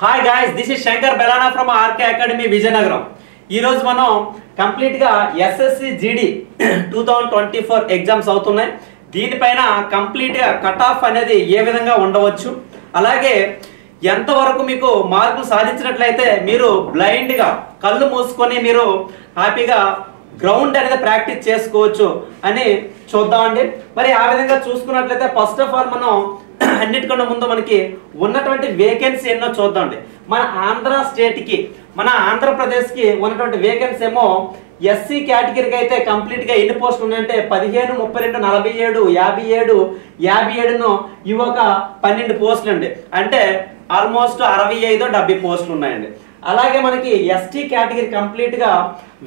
Hi guys, this is Shankar Belana from RK academy Vizianagaram. ఈ రోజు మనం కంప్లీట్ గా ఎస్ఎస్సి జీడి 2024 ఎగ్జామ్స్ అవుతున్నాయి. దీనిపైన కంప్లీట్ గా కట్ ఆఫ్ అనేది ఏ విధంగా ఉండవచ్చు, అలాగే ఎంతవరకు మీకు మార్కులు సాధించినట్లయితే మీరు బ్లైండ్ గా కళ్ళు మూసుకొని మీరు హ్యాపీగా గ్రౌండ్ అనేది ప్రాక్టీస్ చేసుకోవచ్చు అని చూద్దామండి. మరి ఆ విధంగా చూసుకున్నట్లయితే ఫస్ట్ ఆఫ్ ఆల్ మనం అన్నిటికన్నా ముందు మనకి ఉన్నటువంటి వేకెన్సీ ఎన్నో చూద్దామండి. మన ఆంధ్ర స్టేట్ కి, మన ఆంధ్రప్రదేశ్ కి ఉన్నటువంటి వేకెన్సీ ఏమో ఎస్సీ కేటగిరీకి అయితే కంప్లీట్ గా ఎన్ని పోస్టులు ఉన్నాయంటే 15, 32, 47, 57, 57 ఇవి ఒక 12 పోస్టులు అండి. అంటే ఆల్మోస్ట్ 65-70 పోస్టులు ఉన్నాయండి. అలాగే మనకి ఎస్టీ కేటగిరీ కంప్లీట్ గా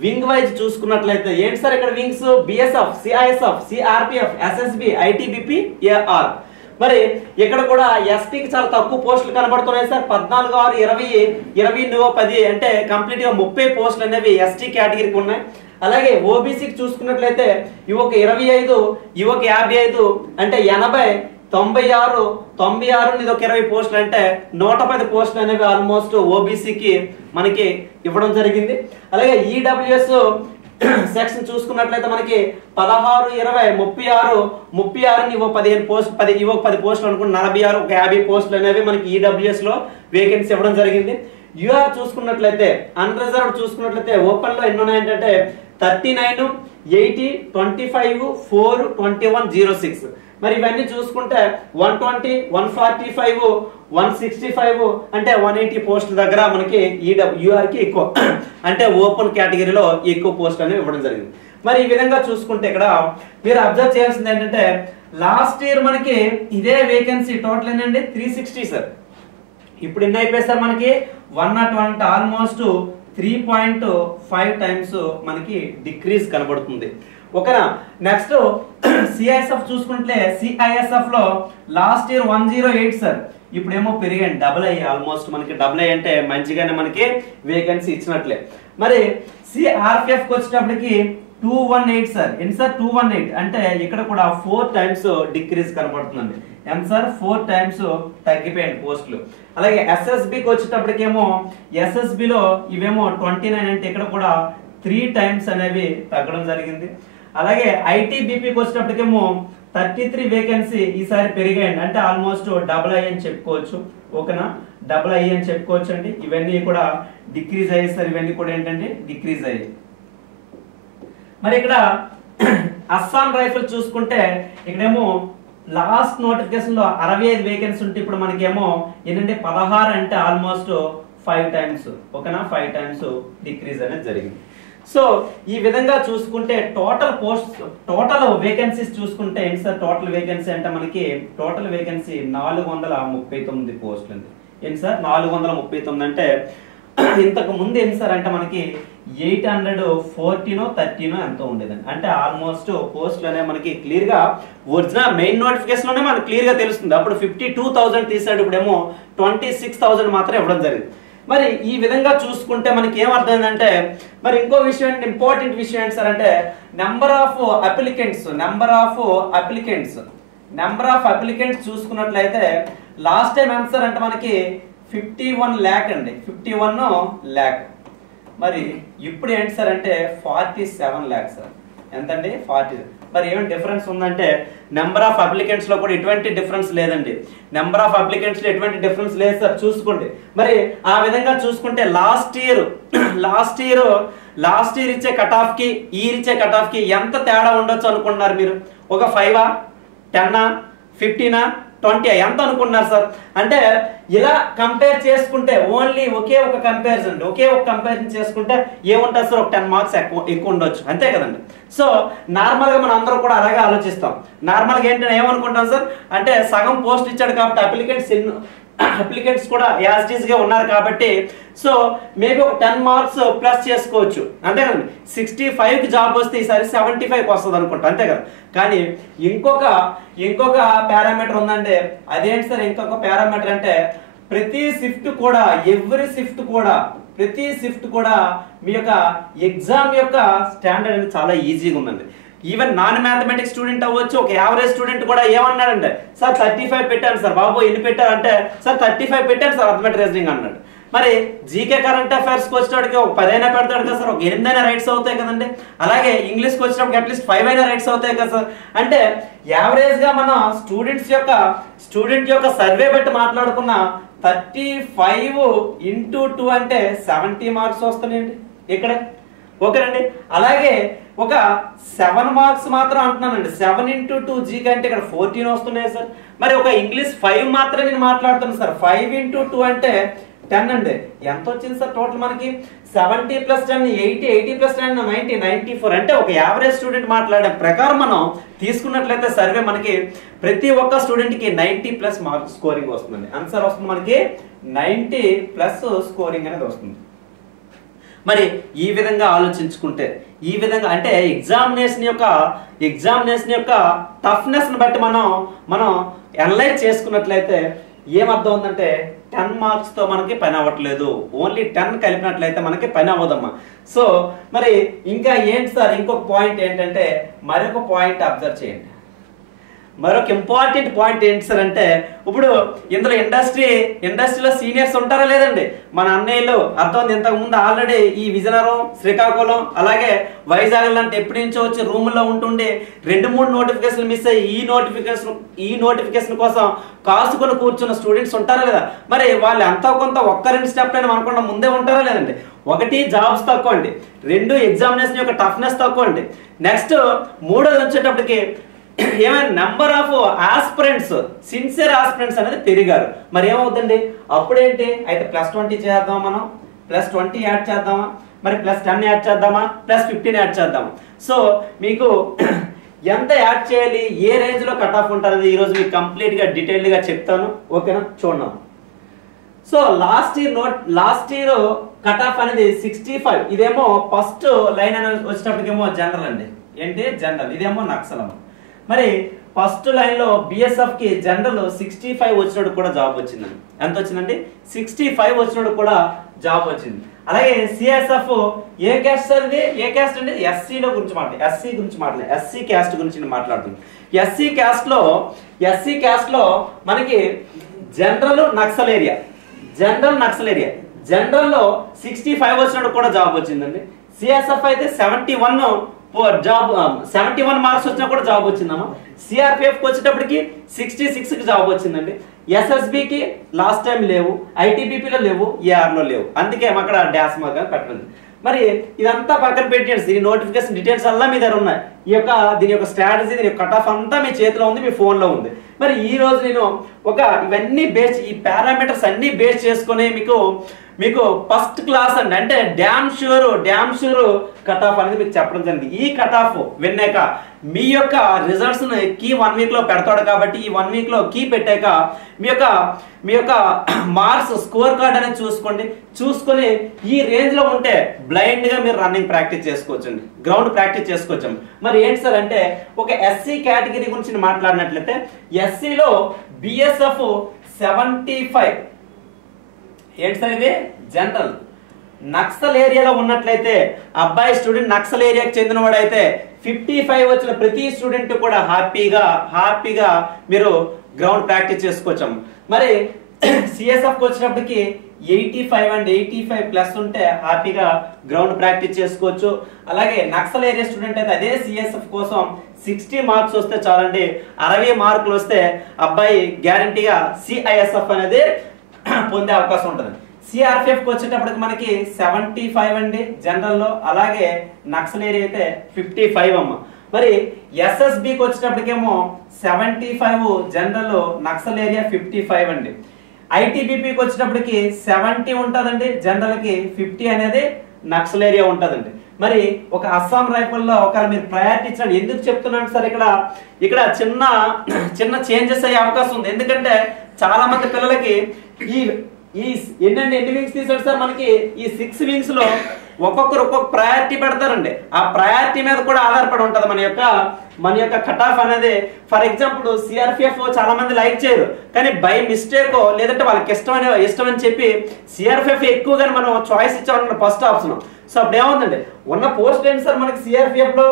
వింగ్ వైజ్ చూసుకున్నట్లయితే ఏంటి సార్ ఇక్కడ wings BSF, CISF, CRPF, SSB, ITBP, AR. మరి ఇక్కడ కూడా ఎస్టీకి చాలా తక్కువ పోస్టులు కనబడుతున్నాయి సార్. 14, 6, 20, 20, 10 అంటే కంప్లీట్ గా 30 పోస్టులు అనేవి ఎస్టీ కేటగిరీకి ఉన్నాయి. అలాగే ఓబీసీకి చూసుకున్నట్లయితే ఇవి ఒక 25, ఇవి ఒక 55 అంటే 80, 96, 96 ఇది ఒక 20 పోస్టులు అంటే 110 పోస్టులు అనేవి ఆల్మోస్ట్ ఓబీసీకి మనకి ఇవ్వడం జరిగింది. అలాగే ఈడబ్ల్యూఎస్ సెక్షన్ చూసుకున్నట్లయితే మనకి 16, 20, 36 ఇవో 15 పోస్ట్ 10 పోస్టులు అనుకుంటే 46, ఒక 50 పోస్టులు అనేవి మనకి ఈడబ్ల్యూఎస్ లో వేకెన్సీ ఇవ్వడం జరిగింది. యూఆర్ చూసుకున్నట్లయితే అన్రిజర్వ్డ్ చూసుకున్నట్లయితే ఓపెన్ లో ఎన్ని ఉన్నాయంటే 39, 80, 25, 4, 21, 06. మరి ఇవన్నీ చూసుకుంటే 120, 145, 165 అంటే 180 పోస్టుల దగ్గర మనకి యూఆర్ కి ఎక్కువ అంటే ఓపెన్ కేటగిరీలో ఎక్కువ పోస్టులు అనేవి ఇవ్వడం జరిగింది. మరి ఈ విధంగా చూసుకుంటే ఇక్కడ మీరు అబ్జర్వ్ చేయాల్సింది ఏంటంటే లాస్ట్ ఇయర్ మనకి ఇదే వేకెన్సీ టోటల్ ఏంటంటే 360 సార్. ఇప్పుడు ఎన్ని అయిపోయి సార్ మనకి 101 ఆల్మోస్ట్ 3.5 టైమ్స్ మనకి డిక్రీజ్ కనబడుతుంది. ఓకేనా. నెక్స్ట్ సిఐఎస్ఎఫ్ చూసుకుంటే సిఐఎస్ఎఫ్ లో లాస్ట్ ఇయర్ 108 సార్, ఇప్పుడేమో పెరిగాయి, డబుల్ అయ్యి ఆల్మోస్ట్ మనకి డబుల్ అయ్యి అంటే మంచిగానే మనకి వేకెన్సీ ఇచ్చినట్లే. మరి సిఆర్పిఎఫ్ కి వచ్చేటప్పటికి 218 సార్. ఏంటి సార్ 218 అంటే ఇక్కడ కూడా 4 టైమ్స్ డిక్రీజ్ కనబడుతుందండి. ఎంత సార్ 4 టైమ్స్ తగ్గిపోయాయి పోస్టులు. అలాగే ఎస్ఎస్బికి వచ్చేటప్పటికేమో ఎస్ఎస్బిలో ఇవేమో 29 అంటే ఇక్కడ కూడా 3 టైమ్స్ అనేవి తగ్గడం జరిగింది. అలాగే ఐటీబీపీకి వచ్చేటప్పటికేమో 33 వేకెన్సీ ఈసారి పెరిగాయండి, అంటే ఆల్మోస్ట్ డబుల్ అయ్యి అని చెప్పుకోవచ్చు. ఓకేనా, డబుల్ అయ్యి అని చెప్పుకోవచ్చు అండి. ఇవన్నీ కూడా డిక్రీజ్ అయ్యాయి సార్, ఇవన్నీ కూడా ఏంటంటే డిక్రీజ్ అయ్యాయి. మరి ఇక్కడ అస్సాం రైఫిల్ చూసుకుంటే ఇక్కడేమో లాస్ట్ నోటిఫికేషన్ లో 65 వేకెన్సీ ఉంటే ఇప్పుడు మనకేమో ఏంటంటే 16 అంటే ఆల్మోస్ట్ 5 టైమ్స్. ఓకేనా, 5 టైమ్స్ డిక్రీజ్ అనేది జరిగింది. సో ఈ విధంగా చూసుకుంటే టోటల్ వేకెన్సీస్ చూసుకుంటే ఏంటి సార్ టోటల్ వేకెన్సీ అంటే మనకి టోటల్ వేకెన్సీ 439 పోస్టులు అండి. ఏంటి సార్ 439 అంటే ఇంతకు ముందు ఏంటి సార్ అంటే మనకి 814 13 ఎంతో ఉండేదండి. అంటే ఆల్మోస్ట్ పోస్టులు అనేవి మనకి క్లియర్ గా ఒరిజినల్ మెయిన్ నోటిఫికేషన్ లోనే మనకి క్లియర్ గా తెలుస్తుంది. అప్పుడు 52,000 తీసాడు, ఇప్పుడేమో 26,000 మాత్రం ఇవ్వడం జరిగింది. మరి ఈ విధంగా చూసుకుంటే మనకి ఏమర్థమైందంటే మరి ఇంకో విషయం ఇంపార్టెంట్ విషయం ఏంటి సార్ అంటే నెంబర్ ఆఫ్ అప్లికెంట్స్ చూసుకున్నట్లయితే లాస్ట్ టైం ఎంత సార్ అంటే మనకి 51 lakh అండి, 51 lakh. మరి ఇప్పుడు ఏంటి సార్ అంటే 47 lakh సార్. ఎంతండి 40. మరి ఏమైనా డిఫరెన్స్ ఉందంటే నెంబర్ ఆఫ్ అప్లికెంట్స్ లో కూడా ఎటువంటి డిఫరెన్స్ లేదండి. నెంబర్ ఆఫ్ అప్లికెంట్స్ లో ఎటువంటి డిఫరెన్స్ లేదు సార్ చూసుకోండి. మరి ఆ విధంగా చూసుకుంటే లాస్ట్ ఇయర్ ఇచ్చే కట్ ఆఫ్ కి ఈ ఇచ్చే కట్ ఆఫ్ కి ఎంత తేడా ఉండొచ్చు అనుకుంటున్నారు మీరు? ఒక 5, 10, 15, 20 ఎంత అనుకుంటున్నారు సార్? అంటే ఇలా కంపేర్ చేసుకుంటే ఓన్లీ ఒకే ఒక కంపారిజన్ చేసుకుంటే ఏముంటుంది సార్, ఒక 10 మార్క్స్ ఎక్కువ ఉండొచ్చు, అంతే కదండి. సో నార్మల్ గా మనం అందరూ కూడా అలాగే ఆలోచిస్తాం. నార్మల్ గా ఏంటంటే ఏమనుకుంటాం సార్ అంటే సగం పోస్ట్ ఇచ్చాడు కాబట్టి అప్లికెంట్స్ కూడా యాజ్ ఇట్ ఈస్ గా ఉన్నారు కాబట్టి సో మేబీ ఒక 10 మార్క్స్ ప్లస్ చేసుకోవచ్చు, అంతే కదండి. 65కి జాబ్ వస్తే ఈసారి 75కి వస్తుంది అనుకుంటా, అంతే కదా. కానీ ఇంకొక పారామీటర్ ఉందంటే అదేంటి సార్ ఇంకొక పారామీటర్ అంటే ప్రతి షిఫ్ట్ కూడా మీ యొక్క ఎగ్జామ్ యొక్క స్టాండర్డ్ అనేది చాలా ఈజీగా ఉందండి. ఈవెన్ నాన్ మ్యాథమెటిక్స్ స్టూడెంట్ అవ్వచ్చు, ఒక యావరేజ్ స్టూడెంట్ కూడా ఏమన్నాడంటే సార్ 35 పెట్టాను సార్, బాబు ఎన్ని పెట్టారంటే సార్ 35 పెట్టాను సార్ అర్థమెటిక్ రీజనింగ్ అన్నాడు. మరి జీకే కరెంట్ అఫైర్స్కి వచ్చేటప్పటికి ఒక 10 అయినా పెడతాడు కదా సార్, ఒక 8 అయినా రైట్స్ అవుతాయి కదండి. అలాగే ఇంగ్లీష్కి వచ్చేటప్పటికి అట్లీస్ట్ 5 అయినా రైట్స్ అవుతాయి కదా సార్. అంటే యావరేజ్గా మన స్టూడెంట్ యొక్క సర్వే బట్టి మాట్లాడుకున్న 35 into 2 అంటే 70 మార్క్స్ వస్తున్నాయండి ఇక్కడ. ఓకేనండి. అలాగే ఒక 7 మార్క్స్ మాత్రం అంటున్నానండి, 7 into 2 జీకే అంటే ఇక్కడ 14 వస్తున్నాయి సార్. మరి ఒక ఇంగ్లీష్ 5 మాత్రం నేను మాట్లాడుతున్నాను సార్, 5 into 2 అంటే 10 అండి. ఎంత వచ్చింది సార్ టోటల్ మనకి? 70 + 10 80, 80 + 10 90, 94. అంటే ఒక యావరేజ్ స్టూడెంట్ మాట్లాడే ప్రకారం మనం తీసుకున్నట్లయితే సర్వే మనకి ప్రతి ఒక్క స్టూడెంట్ కి 90+ మార్క్స్ స్కోరింగ్ వస్తుందండి. ఆన్సర్ వస్తుంది మనకి 90+ స్కోరింగ్ అనేది వస్తుంది. మరి ఈ విధంగా ఆలోచించుకుంటే, ఈ విధంగా అంటే ఎగ్జామినేషన్ యొక్క టఫ్నెస్ ని బట్టి మనం అనలైజ్ చేసుకున్నట్లయితే ఏమర్థం ఉందంటే 10 మార్క్స్ తో మనకి పని అవ్వట్లేదు, ఓన్లీ 10 కలిపినట్లయితే మనకి పని అవ్వదమ్మా. సో మరి ఇంకా ఏంటి సార్, ఇంకొక పాయింట్ ఏంటంటే మరొక పాయింట్ అబ్జర్వ్ చేయండి. మరొక ఇంపార్టెంట్ పాయింట్ ఏంటి సార్ అంటే, ఇప్పుడు ఇందులో ఇండస్ట్రీలో సీనియర్స్ ఉంటారా లేదండి? మన అన్నయ్యలు అర్థం ఇంతకు ముందు ఆల్రెడీ ఈ విజయనగరం, శ్రీకాకుళం, అలాగే వైజాగ్ లాంటి ఎప్పటి నుంచో వచ్చి రూముల్లో ఉంటుండే 2-3 నోటిఫికేషన్లు మిస్ అయ్యి ఈ నోటిఫికేషన్ కోసం కాసుకొని కూర్చున్న స్టూడెంట్స్ ఉంటారా లేదా? మరి వాళ్ళు ఎంతో కొంత 1-2 స్టెప్ అయినా అనుకున్న ముందే ఉంటారా లేదండి? 1 జాబ్స్ తక్కువ అండి, 2 ఎగ్జామినేషన్ యొక్క టఫ్నెస్ తక్కువ అండి, నెక్స్ట్ 3 వచ్చేటప్పటికి ఏమైనా number of aspirants, sincere aspirants అనేది పెరిగారు. మరి ఏమవుతుంది అప్పుడేంటి? అయితే +20 చేద్దామా, మనం +20 యాడ్ చేద్దామా, మరి +10 యాడ్ చేద్దామా, +15 యాడ్ చేద్దామా? సో మీకు ఎంత యాడ్ చేయాలి, ఏ రేంజ్ లో కట్ ఆఫ్ ఉంటుంది ఈరోజు మీకు కంప్లీట్ గా డీటెయిల్డ్ గా చెప్తాను. ఓకేనా, చూడండి. So last year cut off అనేది 65. ఇదేమో ఫస్ట్ లైన్ అనేది వచ్చేటప్పటికేమో జనరల్ అండి. ఏంటి జనరల్, ఇదేమో నక్సల్. మరి ఫస్ట్ లైన్ లో బిఎస్ఎఫ్ కి జనరల్ 65 వచ్చినప్పుడు కూడా జాబ్ వచ్చిందండి. ఎంత వచ్చిందండి? 65 వచ్చినప్పుడు కూడా జాబ్ వచ్చింది. అలాగే సిఎస్ఎఫ్ ఏ క్యాస్ట్ సార్ ఇది? ఏ క్యాస్ట్ అంటే ఎస్సీ గురించి మాట్లాడుతుంది, ఎస్సీ క్యాస్ట్ గురించి మాట్లాడుతుంది. ఎస్సీ క్యాస్ట్ లో మనకి జనరల్ నక్సల్ ఏరియా, జనరల్ లో 65 వచ్చినప్పుడు కూడా జాబ్ వచ్చిందండి. సిఎస్ఎఫ్ అయితే 71 మార్క్స్ వచ్చినా కూడా జాబ్ వచ్చిందమ్మా. సిఆర్పిఎఫ్ కి వచ్చేటప్పటికి 66 కి జాబ్ వచ్చిందండి. ఎస్ఎస్బికి లాస్ట్ టైం లేవు, ఐటీబీపీలో లేవు, ఏఆర్లో లేవు, అందుకే అక్కడ డాష్ మార్క్ పెట్టింది. మరి ఇదంతా పక్కన పెట్టేసి ఈ నోటిఫికేషన్ డీటెయిల్స్ అలా మీ దగ్గర ఉన్నాయి. దీని యొక్క స్ట్రాటజీ, దీని యొక్క కట్ ఆఫ్ అంతా మీ చేతిలో ఉంది, మీ ఫోన్లో ఉంది. మరి ఈ రోజు నేను ఇవన్నీ ఈ పారామీటర్స్ అన్ని బేస్ చేసుకుని మీకు ఫస్ట్ క్లాస్ అండి, అంటే డ్యామ్ షూర్ కట్ ఆఫ్ అనేది మీకు చెప్పడం జరిగింది. ఈ కట్ ఆఫ్ విన్నాక మీ యొక్క రిజల్ట్స్ కీ 1 వీక్ లో పెడతాడు కాబట్టి ఈ 1 వీక్ లో కీ పెట్టాక మీ యొక్క మార్క్స్ స్కోర్ కార్డ్ అనేది చూసుకొని ఈ రేంజ్ లో ఉంటే బ్లైండ్ గా మీరు రన్నింగ్ ప్రాక్టీస్ చేసుకోవచ్చండి, గ్రౌండ్ ప్రాక్టీస్ చేసుకోవచ్చు. మరి ఏంటి సార్ అంటే ఒక ఎస్సీ కేటగిరీ గురించి మాట్లాడినట్లయితే ఎస్సీలో బిఎస్ఎఫ్ 75. ఏంటి సార్ ఇది? జనరల్. నక్సల్ ఏరియాలో ఉన్నట్లయితే అబ్బాయి స్టూడెంట్ నక్సల్ ఏరియాకి చెందినవాడైతే 55 వచ్చిన ప్రతి స్టూడెంట్ కూడా హ్యాపీగా మీరు గ్రౌండ్ ప్రాక్టీస్ చేసుకోవచ్చు. మరి సిఎస్ఎఫ్ వచ్చినప్పటికి 85 అండ్ 85+ ఉంటే హ్యాపీగా గ్రౌండ్ ప్రాక్టీస్ చేసుకోవచ్చు. అలాగే నక్సల్ ఏరియా స్టూడెంట్ అయితే అదే సిఎస్ఎఫ్ కోసం 60 మార్క్స్ వస్తే చాలండి, 60 మార్కులు వస్తే అబ్బాయి గ్యారంటీగా సిఐఎస్ఎఫ్ అనేది పొందే అవకాశం ఉంటుంది. సిఆర్పిఎఫ్ వచ్చేటప్పటికి మనకి 75 అండి జనరల్లో, అలాగే నక్సల్ ఏరియా అయితే 55 అమ్మ. మరి ఎస్ఎస్బికి వచ్చేటప్పటికేమో 75 జనరల్, నక్సల్ ఏరియా 55 అండి. ఐటీబీపీకి వచ్చేటప్పటికి 70 ఉంటుందండి జనరల్ కి, 50 అనేది నక్సల్ ఏరియా ఉంటుందండి. మరి ఒక అస్సాం రైఫిల్లో ఒకవేళ మీరు ప్రయారిటీ ఇచ్చాడు, ఎందుకు చెప్తున్నాను సార్ ఇక్కడ చిన్న చేంజెస్ అయ్యే అవకాశం ఉంది. ఎందుకంటే చాలా మంది పిల్లలకి ఎన్ని వింగ్స్ తీసాడు సార్, మనకి ఈ 6 వింగ్స్ లో ఒక్కొక్క ప్రయారిటీ పెడతారండి. ఆ ప్రయారిటీ మీద కూడా ఆధారపడి ఉంటుంది మన యొక్క మన యొక్క కట్ ఆఫ్ అనేది ఫర్ ఎగ్జాంపుల్ సిఆర్పిఎఫ్ చాలా మంది లైక్ చేయరు, కానీ బై మిస్టేక్ లేదంటే వాళ్ళకి ఇష్టం అని చెప్పి సిఆర్పిఎఫ్ ఎక్కువగానే మనం చాయిస్ ఇచ్చామన్న ఫస్ట్ ఆప్షన్. సో అప్పుడు ఏమవుతుందండి, ఉన్న పోస్ట్ ఏంటి సార్ మనకి సిఆర్పిఎఫ్ లో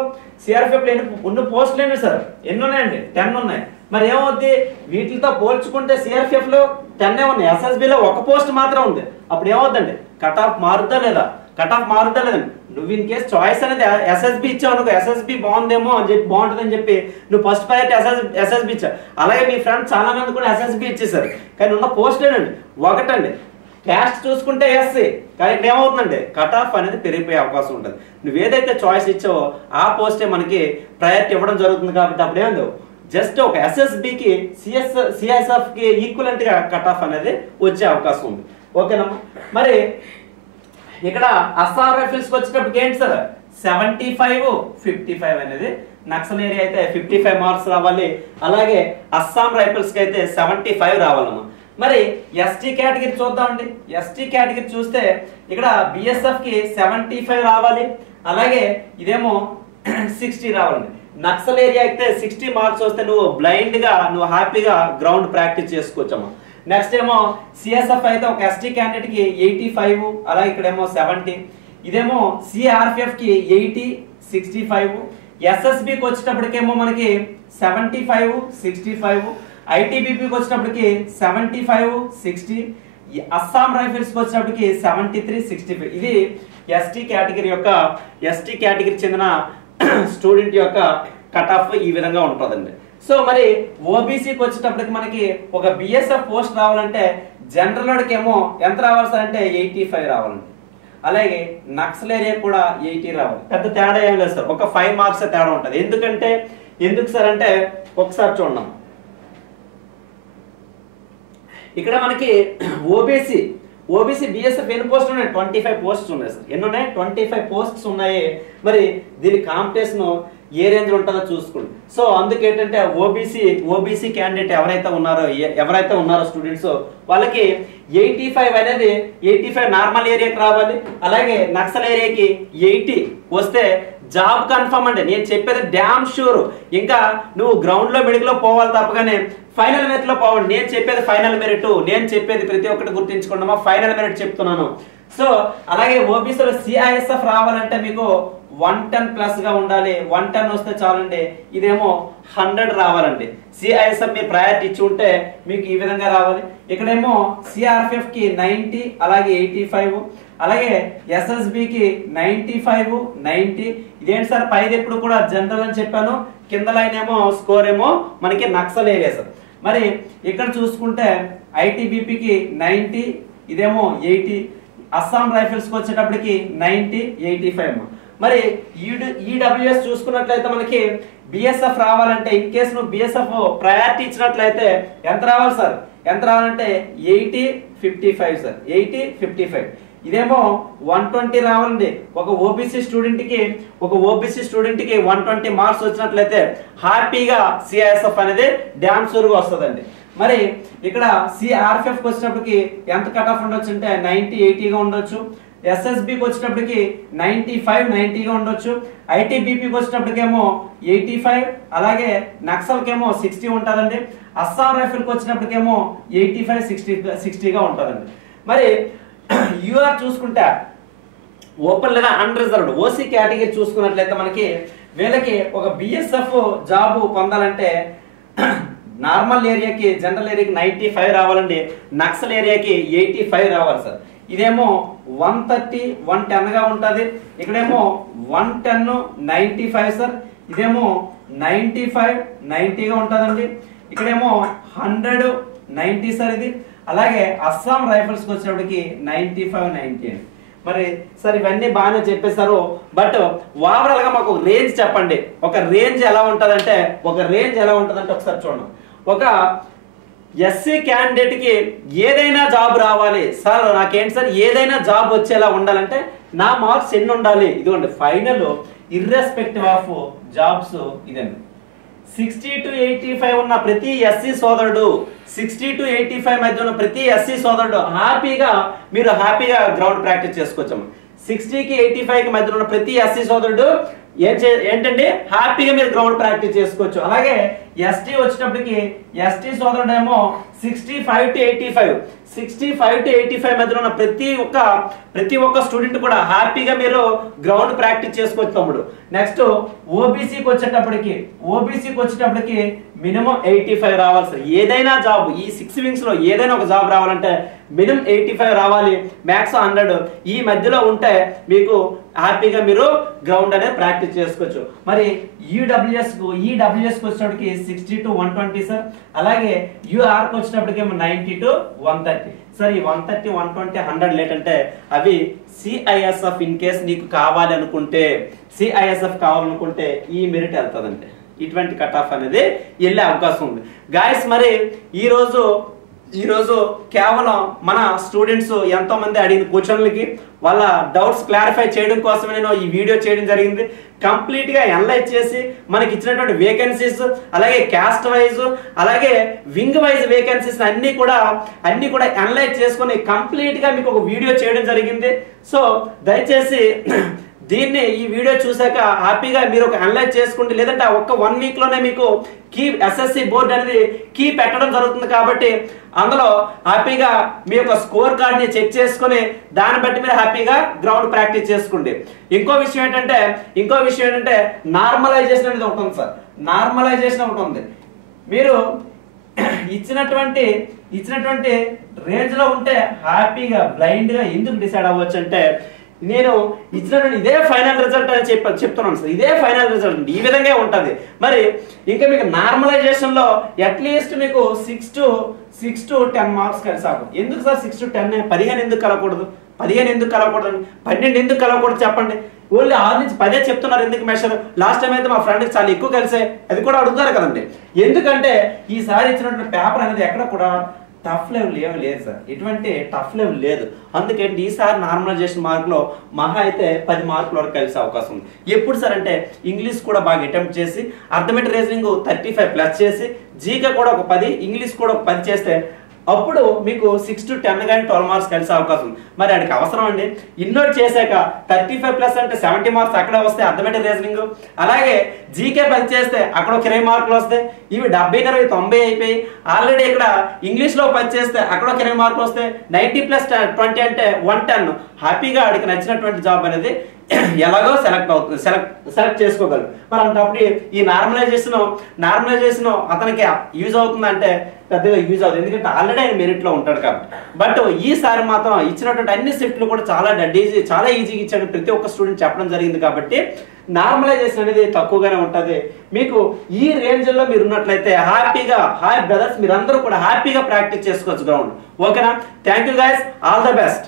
ఉన్న పోస్టులు ఏంటి సార్, ఎన్ని ఉన్నాయండి? 10 ఉన్నాయి. మరి ఏమవుద్ది, వీటితో పోల్చుకుంటే సిఆర్పిఎఫ్ లో 10 ఉన్నాయి, ఎస్ఎస్బిలో ఒక పోస్ట్ మాత్రం ఉంది. అప్పుడు ఏమవుతుందండి, కట్ ఆఫ్ మారుద్దా లేదా? కట్ ఆఫ్ మారుద్దా లేదండి? నువ్వు ఇన్ కేసు చాయిస్ అనేది ఎస్ఎస్బి ఇచ్చావు అనుకో, ఎస్ఎస్బి బాగుందేమో అని చెప్పి బాగుంటుందని చెప్పి నువ్వు ఫస్ట్ ప్రయారిటీ ఎస్ఎస్బి ఇచ్చావు. అలాగే మీ ఫ్రెండ్స్ చాలా మంది కూడా ఎస్ఎస్బి ఇచ్చేసారు, కానీ ఉన్న పోస్ట్ ఏంటండి ఒకటండి. క్యాస్ట్ చూసుకుంటే ఎస్సీ, కానీ ఇక్కడ ఏమవుతుందండి, కట్ ఆఫ్ అనేది పెరిగిపోయే అవకాశం ఉంటుంది. నువ్వు ఏదైతే చాయిస్ ఇచ్చావో ఆ పోస్టే మనకి ప్రయారిటీ ఇవ్వడం జరుగుతుంది. కాబట్టి అప్పుడు ఏముంది, జస్ట్ ఒక ఎస్ఎస్బికి సిఎస్ఎఫ్ కి ఈక్వలెంట్ గా కట్ ఆఫ్ అనేది వచ్చే అవకాశం ఉంది. ఓకేనమ్మా. మరి ఇక్కడ అస్సాం రైఫిల్స్ వచ్చేటప్పటికి ఏంటి సార్, 75, 55 అనేది. నక్సల్ ఏరియా అయితే 55 మార్క్స్ రావాలి, అలాగే అస్సాం రైఫిల్స్ కి అయితే 75 రావాలమ్మా. మరి ఎస్టీ కేటగిరీ చూద్దామండి. ఎస్టీ కేటగిరీ చూస్తే ఇక్కడ బిఎస్ఎఫ్ కి 75 రావాలి, అలాగే ఇదేమో 60 రావాలండి. నక్సల్ ఏరియా అయితే 60 మార్క్స్ వస్తే నువ్వు బ్లైండ్ గా నువ్వు హ్యాపీగా గ్రౌండ్ ప్రాక్టీస్ చేసుకోవచ్చమ్మా. నెక్స్ట్ ఏమో సిఎస్ఎఫ్ అయితే ఒక ఎస్టీ క్యాండిడేట్ కి 85, అలాగే ఇక్కడేమో 70. ఇదేమో సిఆర్పిఎఫ్ కి 80, 65. ఎస్ఎస్బికి వచ్చేటప్పటికేమో మనకి 75, 65. ఐటీబీపీకి వచ్చేటప్పటికి 75, 60. అస్సాం రైఫిల్స్ వచ్చేటప్పటికి 73, 65. ఇది ఎస్టీ కేటగిరీ చెందిన స్టూడెంట్ యొక్క కట్ ఆఫ్ ఈ విధంగా ఉంటుందండి. సో మరి ఓబీసీకి వచ్చేటప్పటికి మనకి ఒక బిఎస్ఎఫ్ పోస్ట్ రావాలంటే జనరల్ ఏమో ఎంత రావాలి సార్ అంటే 85 రావాలండి. అలాగే నక్సల్ ఏరియా కూడా 80 రావాలి. పెద్ద తేడా ఏం లేదు సార్, ఒక 5 మార్క్స్ తేడా ఉంటుంది. ఎందుకు సార్ అంటే ఒకసారి చూడండి. ఇక్కడ మనకి ఓబీసీ బిఎస్ఎఫ్ ఎన్ని పోస్టులు ఉన్నాయి, 25 పోస్ట్స్ ఉన్నాయి సార్. ఎన్ని ఉన్నాయి, 25 పోస్ట్స్ ఉన్నాయి. మరి దీని కాంపిటీషన్ ఏ రేంజ్ లో ఉంటుందో చూసుకోండి. సో అందుకు ఏంటంటే ఓబీసీ క్యాండిడేట్ ఎవరైతే ఉన్నారో స్టూడెంట్స్ వాళ్ళకి 85 అనేది 85 నార్మల్ ఏరియాకి రావాలి, అలాగే నక్సల్ ఏరియాకి 80 వస్తే జాబ్ కన్ఫర్మ్ అండి. నేను చెప్పేది డ్యామ్ షూర్. ఇంకా నువ్వు గ్రౌండ్ లో మెడికల్ లో పోవాలి తప్పగానే ఫైనల్ మెరిట్ లో పోవాలి. నేను చెప్పేది ఫైనల్ మెరిట్, నేను చెప్పేది ప్రతి ఒక్కటి గుర్తించుకోండి, ఫైనల్ మెరిట్ చెప్తున్నాను. సో అలాగే ఓబీసీలో సిఐఎస్ఎఫ్ రావాలంటే మీకు 110 ప్లస్ గా ఉండాలి. 110 వస్తే చాలండి. ఇదేమో 100 రావాలండి. సిఐఎస్ఎఫ్ మీరు ప్రయారిటీ ఇచ్చి ఉంటే మీకు ఈ విధంగా రావాలి. ఇక్కడేమో సిఆర్పిఎఫ్ కి 90, అలాగే 85, అలాగే ఎస్ఎస్బికి 95, 90. ఇదేంటి సార్, పైది ఎప్పుడు కూడా జనరల్ అని చెప్పాను, కింద లైన్ ఏమో స్కోర్ ఏమో మనకి నక్సల్ ఏరియా సార్. మరి ఇక్కడ చూసుకుంటే ఐటీబీపీకి 90, ఇదేమో 80. అస్సాం రైఫిల్స్ కి వచ్చేటప్పటికి 90, 85. మరి ఈడబ్ల్యూఎస్ చూసుకున్నట్లయితే మనకి బిఎస్ఎఫ్ రావాలంటే ఇన్ కేసు నువ్వు బిఎస్ఎఫ్ ప్రయారిటీ ఇచ్చినట్లయితే ఎంత రావాలి సార్, ఎంత రావాలంటే 80, 55 సార్. 80, 55. ఇదేమో 120 రావాలండి. ఒక ఓబీసీ స్టూడెంట్ కి 120 మార్క్స్ వచ్చినట్లయితే హ్యాపీగా సిఐఎస్ఎఫ్ అనేది డ్యామ్ షూర్గా వస్తుందండి. మరి ఇక్కడ సిఆర్పిఎఫ్ వచ్చేటప్పటికి ఎంత కట్ ఆఫ్ ఉండొచ్చు అంటే 90, 80గా ఉండొచ్చు. ఎస్ఎస్బికి వచ్చేటప్పటికి 95, 90గా ఉండొచ్చు. ఐటీబీపీకి వచ్చేటప్పటికేమో 85, అలాగే నక్సల్కి ఏమో 60 ఉంటుందండి. అస్సాం రైఫిల్కి వచ్చినప్పటికేమో 85, 60గా ఉంటుందండి. మరి యూఆర్ చూసుకుంటే ఓపెన్ లేదా అన్రిజర్వ్డ్ ఓసీ కేటగిరీ చూసుకున్నట్లయితే మనకి వీళ్ళకి ఒక బిఎస్ఎఫ్ జాబ్ పొందాలంటే నార్మల్ ఏరియాకి జనరల్ ఏరియాకి 95 రావాలండి. నక్సల్ ఏరియాకి 85 రావాలి సార్. ఇదేమో 130, 110 గా ఉంటుంది. ఇక్కడేమో 110, 95 సార్. ఇదేమో 95, 90గా ఉంటుందండి. ఇక్కడేమో 100, 90 సార్ ఇది. అలాగే అస్సాం రైఫిల్స్ కి వచ్చేటప్పటికి 95, 90 అండి. మరి సార్ ఇవన్నీ బాగానే చెప్పేశారు, బట్ ఓవరాల్ గా మాకు రేంజ్ చెప్పండి. ఒక రేంజ్ ఎలా ఉంటుందంటే ఒకసారి చూడండి. ఒక ఎస్సీ క్యాండిడేట్ కి ఏదైనా జాబ్ రావాలి సార్, నాకేంటి సార్ ఏదైనా జాబ్ వచ్చేలా ఉండాలంటే నా మార్క్స్ ఎన్ని ఉండాలి, ఇదిగోండి ఫైనల్ ఇర్రెస్పెక్టివ్ ఆఫ్ జాబ్స్ ఇదండి. 60 to 85 ఉన్న ప్రతి ఎస్సీ సోదరుడు, 60 to 85 మధ్య ఉన్న ప్రతి ఎస్సీ సోదరుడు హ్యాపీగా గ్రౌండ్ ప్రాక్టీస్ చేసుకోవచ్చమ్మా. 60కి 85కి మధ్య ఉన్న ప్రతి ఎస్సీ సోదరుడు ఏంటంటే హ్యాపీగా మీరు గ్రౌండ్ ప్రాక్టీస్ చేసుకోవచ్చు. అలాగే ఎస్టీ వచ్చేటప్పటికి ఎస్టీ సోదరుడేమో 65 to 85 65 to 85 మధ్యలో ఉన్న ప్రతి ఒక్క స్టూడెంట్ కూడా హ్యాపీగా మీరు గ్రౌండ్ ప్రాక్టీస్ చేసుకోవచ్చు తమ్ముడు. నెక్స్ట్ ఓబీసీకి వచ్చేటప్పటికి మినిమం 85 రావాలి సార్. ఏదైనా జాబ్ ఈ 6 వింగ్స్ లో ఏదైనా ఒక జాబ్ రావాలంటే మినిమం 85 రావాలి, మ్యాక్స్ 100 ఈ మధ్యలో ఉంటే మీకు హ్యాపీగా మీరు గ్రౌండ్ అనేది ప్రాక్టీస్ చేసుకోవచ్చు. మరి ఈడబ్ల్యూఎస్కి వచ్చేటప్పటికి 60 to 120 సార్. అలాగే యూఆర్కి వచ్చేటప్పటికి 90 to 130 సార్. ఈ 130, 120, 100 లేట్ అంటే అవి సిఐఎస్ఎఫ్ ఇన్ కేస్ నీకు కావాలనుకుంటే ఈ మెరిట్ వెళ్తుందంటే ఇటువంటి కట్ ఆఫ్ అనేది వెళ్ళే అవకాశం ఉంది గాయస్. మరి ఈరోజు కేవలం మన స్టూడెంట్స్ ఎంతో మంది అడిగిన క్వశ్చన్లకి వాళ్ళ డౌట్స్ క్లారిఫై చేయడం కోసమే నేను ఈ వీడియో చేయడం జరిగింది. కంప్లీట్ గా అనలైజ్ చేసి మనకి ఇచ్చినటువంటి వేకెన్సీస్, అలాగే క్యాస్ట్ వైజ్, అలాగే వింగ్ వైజ్ వేకెన్సీస్ అన్ని కూడా అనలైజ్ చేసుకొని కంప్లీట్ గా మీకు ఒక వీడియో చేయడం జరిగింది. సో దయచేసి ఈ వీడియో చూసాక హ్యాపీగా మీరు ఒక అనలైజ్ చేసుకోండి. లేదంటే ఒక్క 1 వీక్ లోనే మీకు కీ ఎస్ఎస్సి బోర్డు అనేది కీ పెట్టడం జరుగుతుంది కాబట్టి అందులో హ్యాపీగా మీ యొక్క స్కోర్ కార్డ్ ని చెక్ చేసుకుని దాన్ని బట్టి మీరు హ్యాపీగా గ్రౌండ్ ప్రాక్టీస్ చేసుకోండి. ఇంకో విషయం ఏంటంటే నార్మలైజేషన్ అనేది ఒకటి ఉంది సార్. నార్మలైజేషన్ ఒకటి ఉంది. మీరు ఇచ్చినటువంటి రేంజ్ లో ఉంటే హ్యాపీగా బ్లైండ్ గా ఎందుకు డిసైడ్ అవ్వచ్చు అంటే నేను ఇచ్చినటువంటి ఇదే ఫైనల్ రిజల్ట్ అని చెప్తున్నాను సార్. ఇదే ఫైనల్ రిజల్ట్ ఈ విధంగా ఉంటుంది. మరి ఇంకా మీకు నార్మలైజేషన్ లో అట్లీస్ట్ మీకు 6 to 10 మార్క్స్ కలిసాకు. ఎందుకు సార్ 6 to 10? 15 ఎందుకు కలవకూడదు? 12 ఎందుకు కలవకూడదు చెప్పండి. ఓన్లీ 6 నుంచి 10 చెప్తున్నారు. ఎందుకు మెషర్? లాస్ట్ టైం అయితే మా ఫ్రెండ్కి చాలా ఎక్కువ కలిసే, అది కూడా అడుగుతారు కదండి. ఎందుకంటే ఈసారి ఇచ్చినటువంటి పేపర్ అనేది ఎక్కడ కూడా టఫ్ లెవెల్ ఏమి లేదు సార్. ఎటువంటి టఫ్ లెవెల్ లేదు. అందుకంటే ఈసారి నార్మలైజేషన్ మార్కులో మహా అయితే 10 మార్కుల వరకు కలిసే అవకాశం ఉంది. ఎప్పుడు సార్ అంటే ఇంగ్లీష్ కూడా బాగా అటెంప్ట్ చేసి, అర్థమెటిక్ రీజనింగ్ 35 ప్లస్ చేసి, జీకే కూడా ఒక 10, ఇంగ్లీష్ కూడా ఒక 10 చేస్తే అప్పుడు మీకు 6 to 10 కానీ 12 మార్క్స్ కలిసే అవకాశం ఉంది. మరి వాడికి అవసరం అండి. ఇన్నోట్ చేశాక 35 ప్లస్ అంటే 70 మార్క్స్ అక్కడ వస్తాయి అర్థమెటిక్ రీజనింగ్. అలాగే జీకే 10 చేస్తే అక్కడ ఒక 20 మార్కులు వస్తాయి. ఇవి 70, 20, 90 అయిపోయి ఆల్రెడీ ఇక్కడ ఇంగ్లీష్ లో 10 చేస్తే అక్కడ ఒక 20 మార్కులు వస్తాయి. 90 + 20 అంటే 110. హ్యాపీగా వాడికి నచ్చినటువంటి జాబ్ అనేది ఎలాగో సెలెక్ట్ చేసుకోగలరు. మరి అంటప్పుడు ఈ నార్మలైజేషన్ అతనికి యూజ్ అవుతుందంటే పెద్దగా యూజ్ అవుతుంది. ఎందుకంటే ఆల్రెడీ ఆయన మెరిట్ లో ఉంటాడు కాబట్టి. బట్ ఈసారి మాత్రం ఇచ్చినటువంటి అన్ని షిఫ్ట్లు కూడా చాలా ఈజీగా ఇచ్చాడు. ప్రతి ఒక్క స్టూడెంట్ చెప్పడం జరిగింది కాబట్టి నార్మలైజేషన్ అనేది తక్కువగానే ఉంటుంది. మీకు ఈ రేంజ్ లో మీరు ఉన్నట్లయితే హాయ్ బ్రదర్స్, మీరందరూ కూడా హ్యాపీగా ప్రాక్టీస్ చేసుకోవచ్చు గ్రౌండ్. ఓకేనా? Thank you guys, all the best.